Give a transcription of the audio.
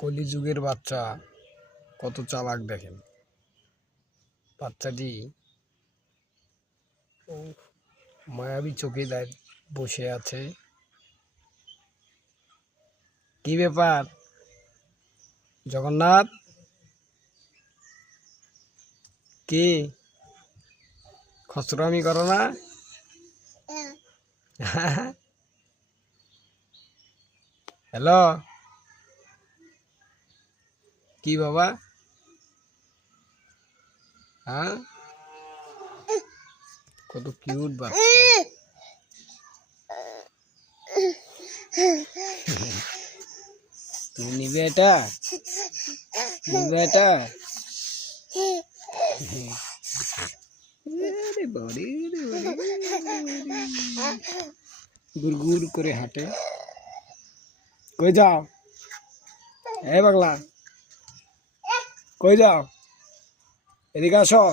কলিযুগের বাচ্চা কত চালাক দেখেন। বাচ্চাটি মায়াবী চোখে বসে আছে। কি ব্যাপার জগন্নাথ? কি খসরামি করো না? হ্যালো, কি বাবা? হ্যাঁ, কত কিউট বাচ্চা। তুমি নিবে এটা? নিবে এটা? গুড় করে হাঁটে। কই যাও? এ পাগলা, কই যাও? এদিকে আসো।